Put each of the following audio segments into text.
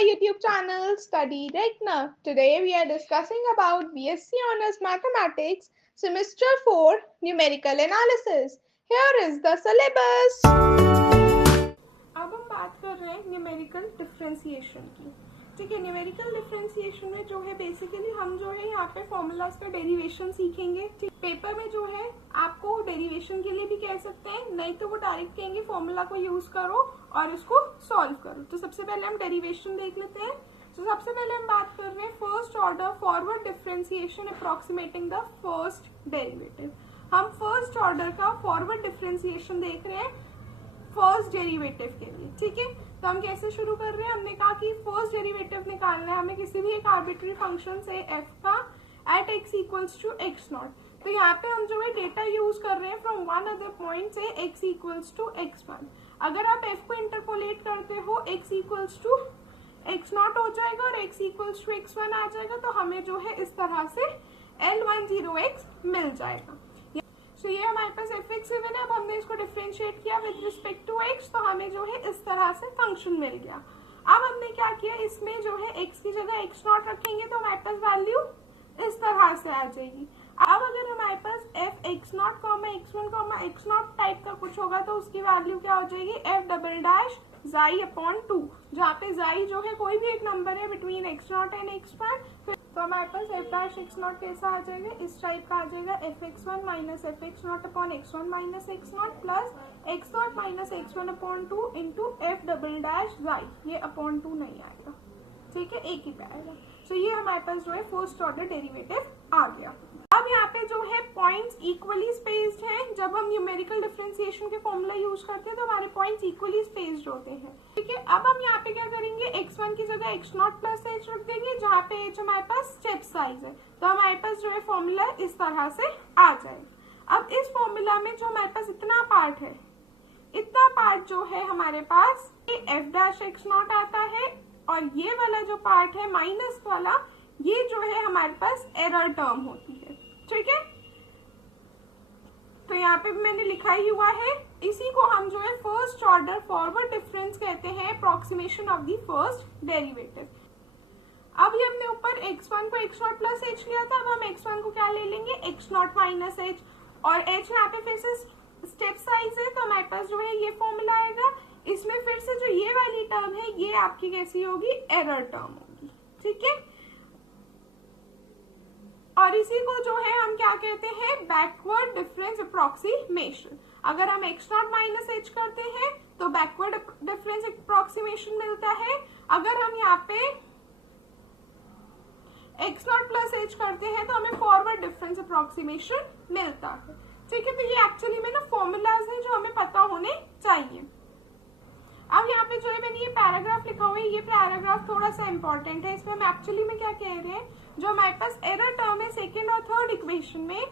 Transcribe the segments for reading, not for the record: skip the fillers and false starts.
our YouTube channel Study Regna. Today we are discussing about BSc Honors Mathematics Semester 4 Numerical Analysis. Here is the syllabus. अब हम बात कर रहे हैं numerical differentiation की. ठीक है, न्यूमेरिकल डिफरेंशिएशन में जो है बेसिकली हम जो है यहाँ पे फॉर्मूलाज का डेरिवेशन सीखेंगे. ठीक, पेपर में जो है आपको डेरिवेशन के लिए भी कह सकते हैं, नहीं तो वो डायरेक्ट कहेंगे फॉर्मूला को यूज करो और इसको सॉल्व करो. तो सबसे पहले हम डेरिवेशन देख लेते हैं. तो सबसे पहले हम बात कर रहे हैं first order forward differentiation approximating the first derivative. हम फर्स्ट ऑर्डर का फॉरवर्ड डिफरेंशिएशन देख रहे हैं फर्स्ट डेरिवेटिव के लिए. ठीक है, तो हम कैसे शुरू कर रहे हैं. हमने कहा कि फर्स्ट डेरिवेटिव निकालना है हमें किसी भी एक आर्बिट्री फंक्शन से f का at x equals to x naught. तो यहाँ पे हम जो है डेटा यूज कर रहे हैं फ्रॉम वन अदर पॉइंट से x इक्वल्स टू x1. अगर आप f को इंटरपोलेट करते हो x equals to x naught हो जाएगा और x इक्वल्स टू x1 आ जाएगा. तो हमें जो है इस तरह से L10x मिल जाएगा. तो ये हमारे पास fx गिवन है. अब हमने इसको डिफरेंशिएट किया विद रिस्पेक्ट टू x, तो हमें जो है इस तरह से फंक्शन मिल गया. अब हमने क्या किया, इसमें जो है x की जगह x नॉट रखेंगे तो हमारे पास वैल्यू इस तरह से आ जाएगी. अब अगर हमारे पास f x not x1 x not type का कुछ होगा तो उसकी वैल्यू क्या हो जाएगी, f डबल डैश जाई अपॉन 2, जहाँ पे जाई जो है कोई भी एक नंबर है between x not and x1. तो हमारे पास f डैश x नॉट कैसा आ जाएगा, इस टाइप का आ जाएगा, f x1 minus F x not upon x1 minus x not plus x not minus x1 upon 2 into f double dash जाई. ये upon 2 नहीं आएगा. ठीक है, एक ही पे आएगा. तो ये हमारे पास जो है फर्स्ट ऑर्डर डेरिवेटिव आ गया. अब यहाँ पे जो है पॉइंट्स इक्वली स्पेस्ड हैं. जब हम न्यूमेरिकल डिफरेंशिएशन के फॉर्मूला यूज करते हैं तो हमारे पॉइंट्स इक्वली स्पेस्ड होते हैं. ठीक है, अब हम यहाँ पे क्या करेंगे, x1 की जगह x नॉट प्लस h रख देंगे, जहाँ पे h हमारे पास स्टेप साइज है. तो हमारे पास जो है फॉर्मूला इस तरह से आ जाएगा. अब इस फॉर्मूला में जो हमारे पास इतना पार्ट है, इतना पार्ट जो है हमारे पास f डैश x नॉट आता है, और ये वाला जो पार्ट है माइनस वाला, ये जो है हमारे पास एरर टर्म होती है. ठीक है, तो यहाँ पे मैंने लिखा ही हुआ है. इसी को हम जो है फर्स्ट ऑर्डर फॉरवर्ड डिफरेंस कहते हैं, approximation of the first derivative. अब ये हमने ऊपर x1 को x नॉट प्लस h लिया था. अब हम x1 को क्या ले लेंगे, x नॉट माइनस h, और h यहाँ पे फिर से स्टेप साइज है, तो हमारे पास जो है ये फॉर्मूला आएगा. इसमें फिर से जो ये वाली टर्म है ये आपकी कैसी होगी, एरर टर्म होगी. ठीक है, और इसी को जो है हम क्या कहते हैं, बैकवर्ड डिफरेंस अप्रोक्सीमेशन. अगर हम x नॉट माइनस h करते हैं तो बैकवर्ड डिफरेंस अप्रोक्सीमेशन मिलता है. अगर हम यहाँ पे x नॉट प्लस h करते हैं तो हमें फॉरवर्ड डिफरेंस अप्रोक्सीमेशन मिलता है. ठीक है, तो ये एक्चुअली में ना फॉर्मूलाज हैं जो हमें पता होने चाहिए. अब यहाँ पे जो है मैंने ये पैराग्राफ लिखा हुआ है, ये पैराग्राफ थोड़ा सा इंपॉर्टेंट है. इसमें हम एक्चुअली में क्या कह रहे हैं, जो हमारे पास एरर टर्म है सेकेंड और थर्ड इक्वेशन में,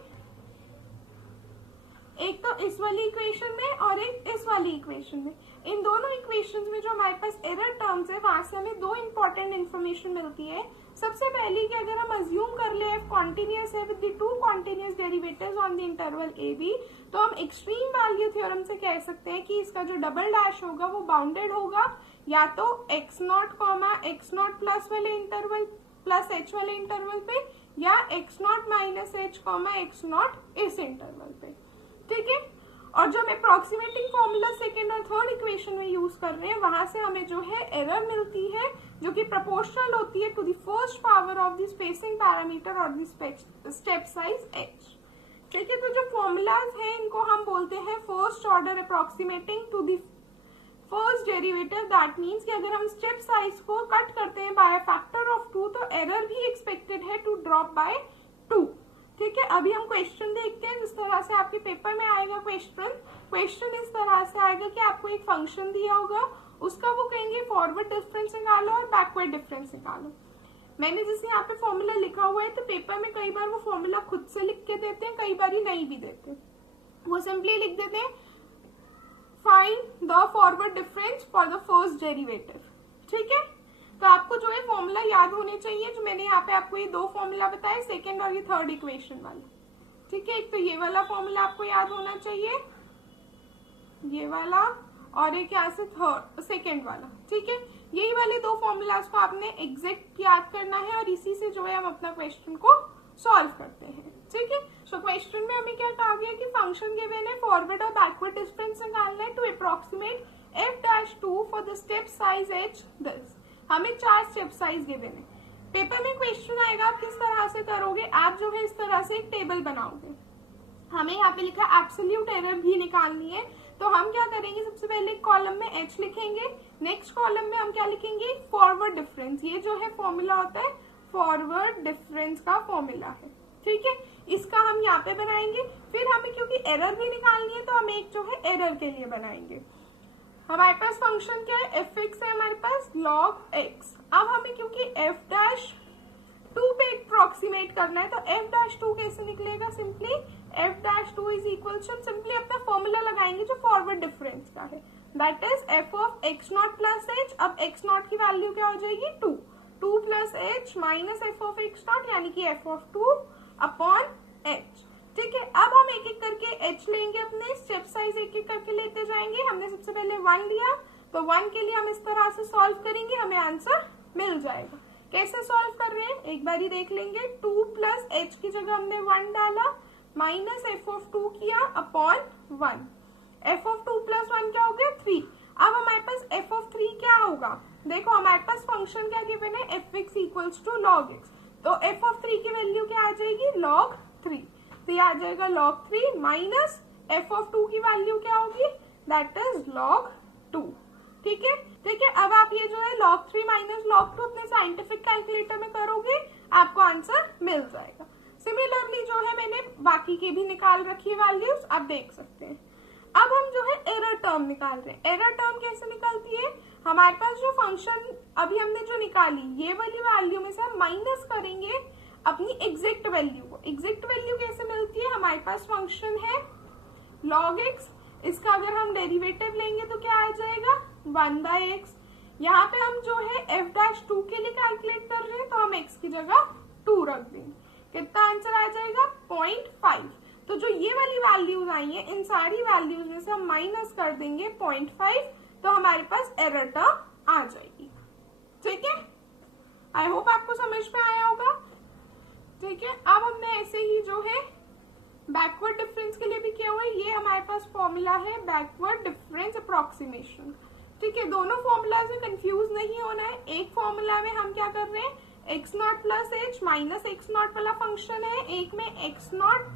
एक तो इस वाली इक्वेशन में और एक इस वाली इक्वेशन में, इन दोनों इक्वेशंस में जो हमारे पास एरर टर्म्स है वहां से हमें दो इंपॉर्टेंट इन्फॉर्मेशन मिलती है. सबसे पहली कि अगर हम अज्यूम कर ले f कॉन्टिन्यूअस है with the two continuous derivatives on the interval a b, तो हम एक्सट्रीम वैल्यू थ्योरम से कह सकते हैं कि इसका जो डबल डैश होगा वो बाउंडेड होगा या तो x not comma x not plus वाले इंटरवल प्लस h वाले इंटरवल पे, या x not minus h comma x not इस इंटरवल पे. ठीक है, और जो हम अप्रॉक्सीमेटिंग फॉर्मूला सेकेंड और थर्ड इक्वेशन में यूज कर रहे हैं वहां से हमें जो है एरर मिलती है जो कि प्रोपोर्शनल होती है to the first power of the spacing parameter और द स्टेप साइज h. ठीक है, तो जो फॉर्मूलाज हैं इनको हम बोलते हैं first order approximating to the first derivative. That means कि अगर हम स्टेप साइज को कट करते हैं बाय फैक्टर ऑफ 2 तो एरर भी एक्सपेक्टेड है टू ड्रॉप बाय 2. ठीक है, अभी हम क्वेश्चन देखते हैं जिस तरह से आपके पेपर में आएगा. क्वेश्चन इस तरह से आएगा कि आपको एक फंक्शन दिया होगा, उसका वो कहेंगे फॉरवर्ड डिफरेंस निकालो और बैकवर्ड डिफरेंस निकालो. मैंने जैसे यहाँ पे फॉर्मूला लिखा हुआ है तो पेपर में कई बार वो फॉर्मूला खुद से लिख के देते हैं, कई बार नहीं भी देते. वो सिंपली लिख देते हैं find the forward difference for the first derivative. ठीक है, तो आपको जो है फॉर्मूला याद होने चाहिए. जो मैंने यहाँ पे आपको ये दो फॉर्मूला बताए, सेकेंड और ये थर्ड इक्वेशन वाला. ठीक है, एक तो ये वाला फॉर्मूला आपको याद होना चाहिए, ये वाला, और एक यहाँ से सेकेंड वाला, ठीक है। यही वाले दो फॉर्मूलाज को आपने एग्जैक्ट याद करना है और इसी से जो है हम अपना क्वेश्चन को सॉल्व करते हैं, ठीक है। सो क्वेश्चन में हमें क्या कहा गया कि फंक्शन गिवन है, फॉरवर्ड और बैकवर्ड डिफरेंस निकालना है to approximate f-2 for the step size h this. हमें 4 स्टेप साइज गिवन है। पेपर में क्वेश्चन आएगा, आप किस तरह से करोगे, आप जो है इस तरह से एक टेबल बनाओगे। हमें यहाँ पे लिखा एब्सोल्यूट एरर भी निकालनी है, तो हम क्या करेंगे, सबसे पहले कॉलम में h लिखेंगे, नेक्स्ट कॉलम में हम क्या लिखेंगे, फॉरवर्ड डिफरेंस। ये जो है फॉर्मूला होता है फॉरवर्ड डिफरेंस का फॉर्मूला है, ठीक है। इसका हम यहाँ पे बनाएंगे। फिर हमें क्योंकि एरर भी निकालनी है तो हम एक जो है एरर के लिए बनाएंगे। हमारे पास फंक्शन क्या है, एफ एक्स है हमारे पास लॉग एक्स। अब हमें क्योंकि f'2 पे अप्रोक्सीमेट करना है तो f'2 कैसे निकलेगा, simply f'2 is equal to, simply अपना फॉर्मूला लगाएंगे जो फॉरवर्ड डिफरेंस का है, that is f of x0 plus h। अब x0 की वैल्यू क्या हो जाएगी 2 plus h minus f of x0 यानी कि f ऑफ 2 अपॉन h, ठीक है। अब हम एक एक करके h लेंगे, अपने स्टेप साइज एक एक करके लेते जाएंगे। हमने सबसे पहले 1 लिया, तो 1 के लिए हम इस तरह से सॉल्व करेंगे, हमें आंसर मिल जाएगा। कैसे सॉल्व कर रहे हैं एक बार ही देख लेंगे। 2 प्लस h की जगह हमने 1 डाला, माइनस f ऑफ 2 किया अपॉन 1। f ऑफ 2 प्लस 1 क्या हो गया 3। अब हमारे पास f ऑफ 3 क्या होगा, देखो हमारे पास फंक्शन क्या गिवन है, f x equals to log x, तो f ऑफ 3 की वैल्यू क्या आ जाएगी log 3, तो ये आ जाएगा log 3 माइनस f ऑफ 2 की वैल्यू क्या होगी, दैट इज log 2, ठीक है। ठीक है, अब आप ये जो है log 3 माइनस log 2 अपने साइंटिफिक कैलकुलेटर में करोगे, आपको आंसर मिल जाएगा। सिमिलरली जो है मैंने बाकी की भी निकाल रखी है वैल्यूज, आप देख सकते हैं। अब हम जो है एरर टर्म निकाल रहे हैं। एरर टर्म कैसे निकलती है, हमारे पास जो फंक्शन अभी हमने जो निकाली, ये वाली वैल्यू में से हम माइनस करेंगे अपनी एग्जैक्ट वैल्यू को। एग्जैक्ट वैल्यू कैसे मिलती है, हमारे पास फंक्शन है log x, इसका अगर हम डेरिवेटिव लेंगे तो क्या आ जाएगा 1/x। यहाँ पे हम जो है f'2 के लिए कैलकुलेट कर रहे हैं, तो हम x की जगह 2 रख देंगे, कितना आंसर आ जाएगा 0.5। तो जो ये वाली वैल्यूज आई है, इन सारी वैल्यूज में से हम माइनस कर देंगे 0.5, तो हमारे पास एरर टर्म आ जाएगी, ठीक है। आई होप आपको समझ में आया होगा, ठीक है। अब हमने ऐसे ही जो है बैकवर्ड डिफरेंस के लिए भी किया हुआ है, ये हमारे पास फॉर्मूला है बैकवर्ड डिफरेंस अप्रोक्सीमेशन, ठीक है। दोनों फॉर्मूला से कंफ्यूज नहीं होना है। एक फॉर्मूला में हम क्या कर रहे हैं, x0 plus h minus x0 वाला फंक्शन है, एक में x0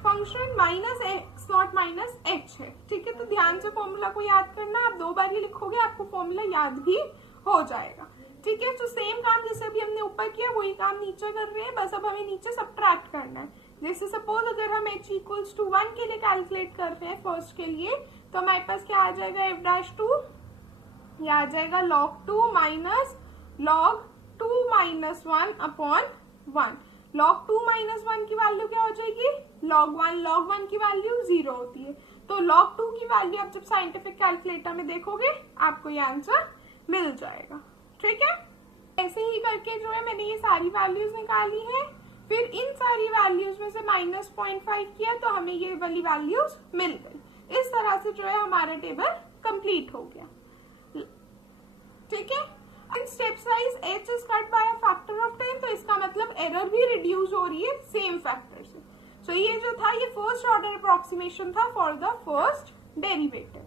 function minus x0 minus h है, ठीक है। तो ध्यान से फॉर्मूला को याद करना, आप 2 बार ही लिखोगे आपको फॉर्मूला याद भी हो जाएगा, ठीक है। तो सेम काम जैसे अभी हमने ऊपर किया वही काम नीचे कर रहे हैं, बस अब हमें नीचे सबट्रैक्ट करना है। जैसे सपोज अगर हम h इक्वल्स टू 1 के लिए कैलकुलेट कर रहे हैं फर्स्ट के लिए, तो हमारे पास क्या आ जाएगा f'2, यह आ जाएगा log 2 minus log 2 minus 1 upon 1। log 2 minus 1 की वैल्यू क्या हो जाएगी log 1 की वैल्यू 0 होती है, तो log 2 की वैल्यू आप जब साइंटिफिक कैलकुलेटर में देखोगे आपको ये आंसर मिल जाएगा, ठीक है। ऐसे ही करके जो है मैंने ये सारी वैल्यूज निकाली है, फिर इन सारी वैल्यूज में से माइनस 0.5 किया तो हमें ये वाली वैल्यूज मिल गई। इस तरह से जो है हमारा टेबल कंप्लीट हो गया, ठीक है। Step size h is cut by a factor of 10, तो इसका मतलब एरर भी रिड्यूस हो रही है सेम फैक्टर से। सो ये जो था ये फर्स्ट ऑर्डर अप्रोक्सीमेशन था फॉर द फर्स्ट डेरिवेटिव,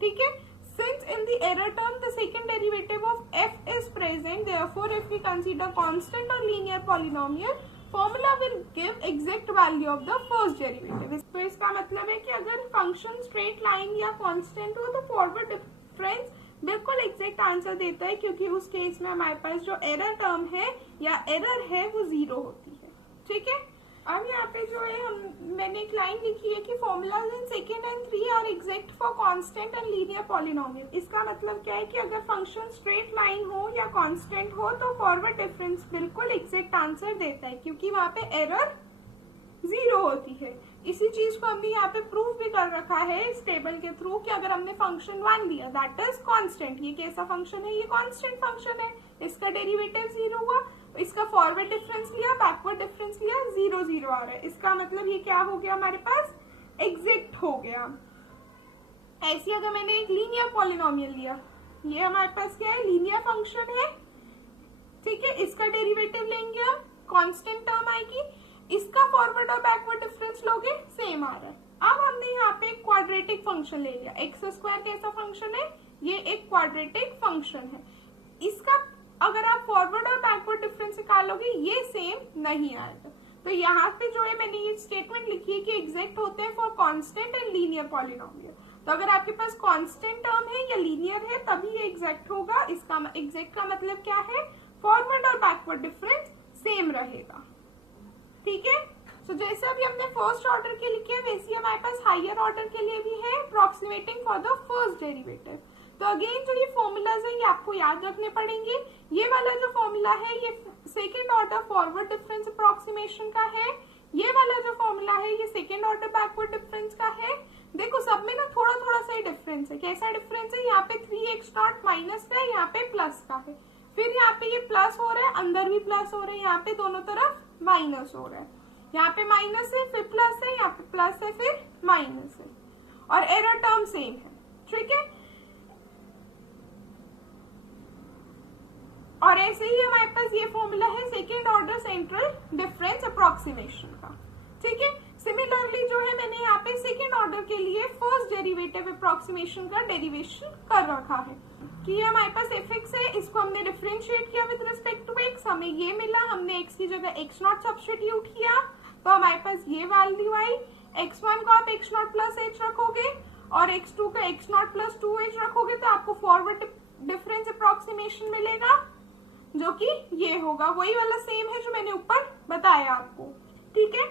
ठीक है। Since in the error term the second derivative of f is present, therefore if we consider constant or linear polynomial, formula will give exact value of the first derivative। तो इसका मतलब है कि अगर function straight line या constant हो तो forward difference बिल्कुल एग्जैक्ट आंसर देता है, क्योंकि उस केस में हमारे पास जो एरर टर्म है या एरर है वो 0 होती है, ठीक है। अब यहाँ पे जो है मैंने एक लाइन लिखी है कि formulas in second and 3 are exact for constant and linear polynomial. इसका मतलब क्या है कि अगर फंक्शन स्ट्रेट लाइन हो या कांस्टेंट हो तो फॉरवर्ड डिफरेंस बिल्कुल एग्जैक्ट आंसर देता है, क्योंकि वहां पे एरर 0 होती है। इसी चीज को हमने यहाँ पे प्रूव भी कर रखा है इस टेबल के थ्रू कि अगर हमने फंक्शन 1 लिया दैट इज कांस्टेंट, ये कैसा फंक्शन है, ये कांस्टेंट फंक्शन है, इसका डेरिवेटिव 0 हुआ, इसका फॉरवर्ड डिफरेंस लिया, बैकवर्ड डिफरेंस लिया, 0 0 आ रहा है, इसका मतलब ये क्या हो गया हमारे पास एग्जैक्ट हो गया, ऐसी अगर मैंने एक लीनियर पॉलिनोमियल लिया, ये हमारे पास क्या है, लीनियर फंक्शन है, ठीक है, इसका डेरिवेटिव लेंगे हम, कांस्टेंट टर्म आएगी, इसका फॉरवर्ड और बैकवर्ड डिफरेंस लोगे, सेम आ रहा है। अब हमने यहाँ पे एक क्वाड्रेटिक फंक्शन ले लिया, एक्स स्क्वायर कैसा फंक्शन है, ये एक क्वाड्रेटिक फंक्शन है, इसका अगर आप फॉरवर्ड और बैकवर्ड डिफरेंस निकालोगे ये सेम नहीं आएगा। तो यहाँ पे जो है मैंने ये स्टेटमेंट लिखी है कि एग्जैक्ट होते हैं for constant and linear polynomial. तो अगर आपके पास कांस्टेंट टर्म है या लीनियर है तभी ये एग्जैक्ट होगा। इसका एग्जैक्ट का मतलब क्या है, फॉरवर्ड और बैकवर्ड डिफरेंस सेम रहेगा, ठीक है। तो जैसे अभी हमने फर्स्ट ऑर्डर के लिखे है वैसे हमारे पास हायर ऑर्डर के लिए भी है, approximating for the first derivative. तो अगेन जो ये फॉर्मूलाज है ये आपको याद रखने पड़ेंगे। ये वाला जो फॉर्मूला है ये second order forward difference approximation का है, ये वाला जो फॉर्मूला है ये सेकेंड ऑर्डर बैकवर्ड डिफरेंस का है। देखो सब में ना थोड़ा थोड़ा सा ही डिफरेंस है। कैसा डिफरेंस है, यहाँ पे 3x नॉट माइनस का है, यहाँ पे प्लस का है, फिर यहाँ पे ये प्लस हो रहा है, अंदर भी प्लस हो रहा है, यहाँ पे दोनों तरफ माइनस हो रहा है, यहाँ पे माइनस है फिर प्लस है, यहाँ पे प्लस है फिर माइनस है, और एरर टर्म सेम है, ठीक है। और ऐसे ही हमारे पास ये फॉर्मूला है second order central difference approximation का, ठीक है। सिमिलरली जो है मैंने यहाँ पे सेकेंड ऑर्डर के लिए फर्स्ट डेरिवेटिव अप्रोक्सीमेशन का डेरिवेशन कर रखा है कि ये हमारे पास fx है, इसको हमने डिफरेंशिएट किया विद रिस्पेक्ट टू x, हमें ये मिला, हमने x की जगह x नॉट सब्स्टिट्यूट किया तो हमारे पास ये वैल्यू आई। x1 को आप x नॉट प्लस h रखोगे और x2 का x नॉट प्लस 2h रखोगे तो आपको फॉरवर्ड डिफरेंस अप्रोक्सीमेशन मिलेगा जो कि ये होगा, वही वाला सेम है जो मैंने ऊपर बताया आपको, ठीक है।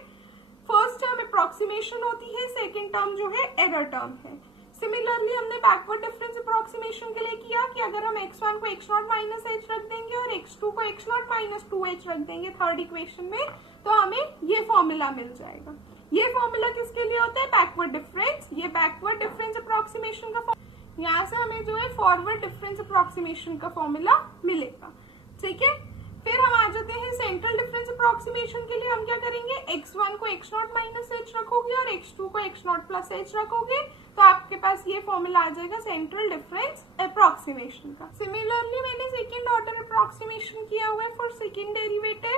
फर्स्ट टर्म अप्रोक्सीमेशन होती है, सेकेंड टर्म जो है एरर टर्म है। सिमिलरली हमने बैकवर्ड डिफरेंस अप्रोक्सीमेशन के लिए किया कि अगर हम x1 को x नॉट माइनस h रख देंगे और x2 को x नॉट माइनस 2h रख देंगे थर्ड इक्वेशन में तो हमें ये फॉर्मूला मिल जाएगा। ये फॉर्मूला किसके लिए होता है, बैकवर्ड डिफरेंस। ये बैकवर्ड डिफरेंस अप्रोक्सीमेशन का, यहाँ से हमें जो है फॉरवर्ड डिफरेंस अप्रोक्सीमेशन का फॉर्मूला मिलेगा, ठीक है। फिर हम आ जाते हैं सेंट्रल डिफरेंस अप्रोक्सीमेशन के लिए। हम क्या करेंगे, x1 को x नॉट माइनस h रखोगे और x2 को x नॉट प्लस h रखोगे तो आपके पास ये फॉर्मूला आ जाएगा सेंट्रल डिफरेंस अप्रोक्सीमेशन का। सिमिलरली मैंने सेकेंड ऑर्डर अप्रोक्सीमेशन किया हुआ है for second derivative.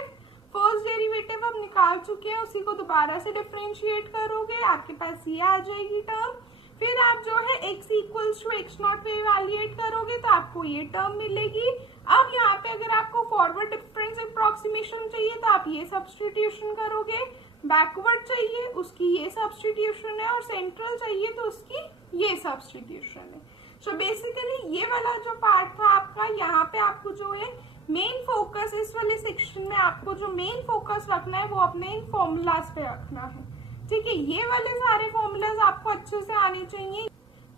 First derivative हम निकाल चुके हैं, उसी को दोबारा से डिफरेंशिएट करोगे, आपके पास ये आ जाएगी टर्म। फिर आप जो है x equals to x naught पे इवैल्यूएट करोगे तो आपको ये टर्म मिलेगी। अब यहाँ पे अगर आपको फॉरवर्ड डिफरेंस अप्रोक्सीमेशन चाहिए तो आप ये सब्स्टिट्यूशन करोगे, बैकवर्ड चाहिए उसकी ये सब्स्टिट्यूशन है और सेंट्रल चाहिए तो उसकी ये सब्स्टिट्यूशन है। सो बेसिकली ये वाला जो पार्ट था आपका, यहाँ पे आपको जो है मेन फोकस, इस वाले सेक्शन में आपको जो मेन फोकस रखना है वो अपने इन फॉर्मूलाज पे रखना है, ठीक है। ये वाले सारे फॉर्मूलाज आपको अच्छे से आने चाहिए,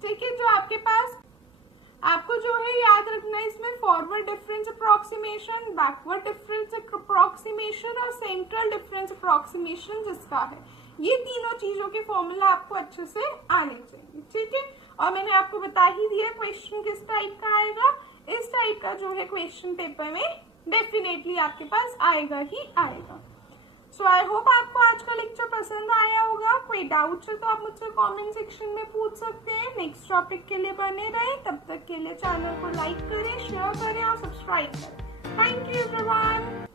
ठीक है। जो आपके पास आपको जो है याद रखना है इसमें forward difference approximation, backward difference approximation और सेंट्रल डिफरेंस अप्रोक्सीमेशन जिसका है, ये तीनों चीजों के फॉर्मूला आपको अच्छे से आने चाहिए, ठीक है। और मैंने आपको बता ही दिया क्वेश्चन किस टाइप का आएगा, इस टाइप का जो है क्वेश्चन पेपर में डेफिनेटली आपके पास आएगा ही आएगा। सो आई होप आपको आज का लेक्चर पसंद आया होगा। कोई डाउट है तो आप मुझसे कमेंट सेक्शन में पूछ सकते हैं। नेक्स्ट टॉपिक के लिए बने रहें, तब तक के लिए चैनल को लाइक करें, शेयर करें और सब्सक्राइब करें। Thank you everyone.